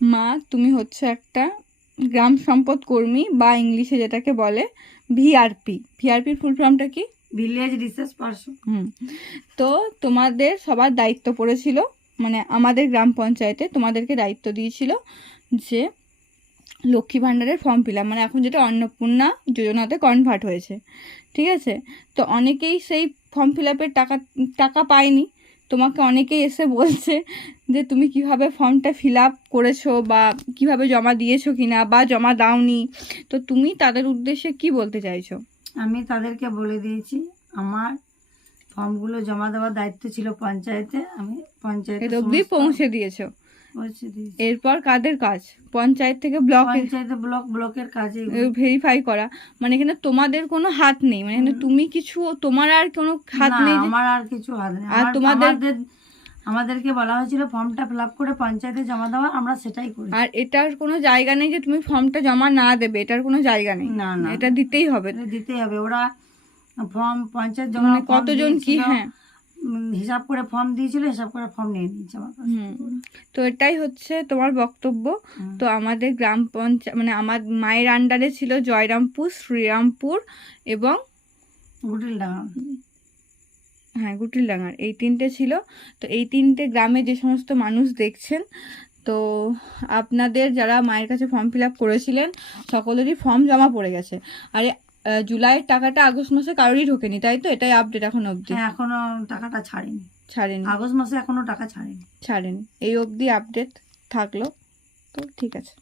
মা তুমি হচ্ছে একটা গ্রাম সম্পদ কর্মী বা ইংলিশে যেটাকে বলে ভিআরপির ফুল ফর্মটা কি? Village research person. তো তোমাদের সবার দায়িত্ব পড়েছিল, মানে আমাদের গ্রাম পঞ্চায়েতে তোমাদেরকে দায়িত্ব দিয়েছিল যে লক্ষ্মী ভাণ্ডারের ফর্ম ফিল আপ, মানে এখন যেটা অন্নপূর্ণা যোজনাতে কনভার্ট হয়েছে, ঠিক আছে? তো অনেকেই সেই ফর্ম ফিল আপের টাকা পায়নি। তোমাকে অনেকেই এসে বলছে যে তুমি কিভাবে ফর্মটা ফিল আপ করেছো বা কিভাবে জমা দিয়েছো কিনা বা জমা দাওনি। তো তুমি তাদের উদ্দেশ্যে কি বলতে চাইছো? আমি তাদেরকে বলে দিয়েছি আমার ফর্মগুলো জমা দেওয়ার দায়িত্ব ছিল পঞ্চায়েতে, আমি পঞ্চায়েতে অবধি পৌঁছে দিয়েছো। দিয়েছি। এরপর কাদের কাজ? পঞ্চায়েত থেকে ব্লকে, পঞ্চায়েতে ব্লকের কাজে ভেরিফাই করা, মানে এখানে তোমাদের কোনো হাত নেই, মানে এখানে তুমি কিছু, তোমার আর কোনো হাত না, নেই। আমার আর কিছু হাত নেই। আর তোমাদের আমাদেরকে বলা হয়েছিল ফর্মটা ফিল আপ করে পঞ্চায়েতে জমা দেওয়া, আমরা সেটাই করি। আর এটার কোনো জায়গা নেই যে তুমি ফর্মটা জমা না দেবে, এটার কোনো জায়গা নেই। না না, এটা দিতেই হবে, দিতেই হবে। ওরা ফর্ম পঞ্চায়েত জমা মানে কতজন কি, হ্যাঁ হিসাব করে ফর্ম দিয়েছিল, হিসাব করে ফর্ম নিয়ে নিয়েছে আমার কাছ থেকে। তো এটাই হচ্ছে তোমার বক্তব্য। তো আমাদের গ্রাম পঞ্চায়েত, মানে আমার মায়ের আন্ডারে ছিল জয়রামপুর, শ্রীরামপুর এবং গুটিলডাঙ্গা। হ্যাঁ গুটিলডাঙ্গার, এই তিনটে ছিল। তো এই তিনটে গ্রামে যে সমস্ত মানুষ দেখছেন, তো আপনাদের যারা মায়ের কাছে ফর্ম ফিল আপ করেছিলেন সকলেরই ফর্ম জমা পড়ে গেছে। আর জুলাইয়ের টাকাটা আগস্ট মাসে কারোরই ঢোকেনি, তাই তো? এটাই আপডেট এখন অবধি? হ্যাঁ, এখনো টাকাটা ছাড়েনি। আগস্ট মাসে এখনো টাকা ছাড়েনি। এই অবধি আপডেট থাকলো। তো ঠিক আছে।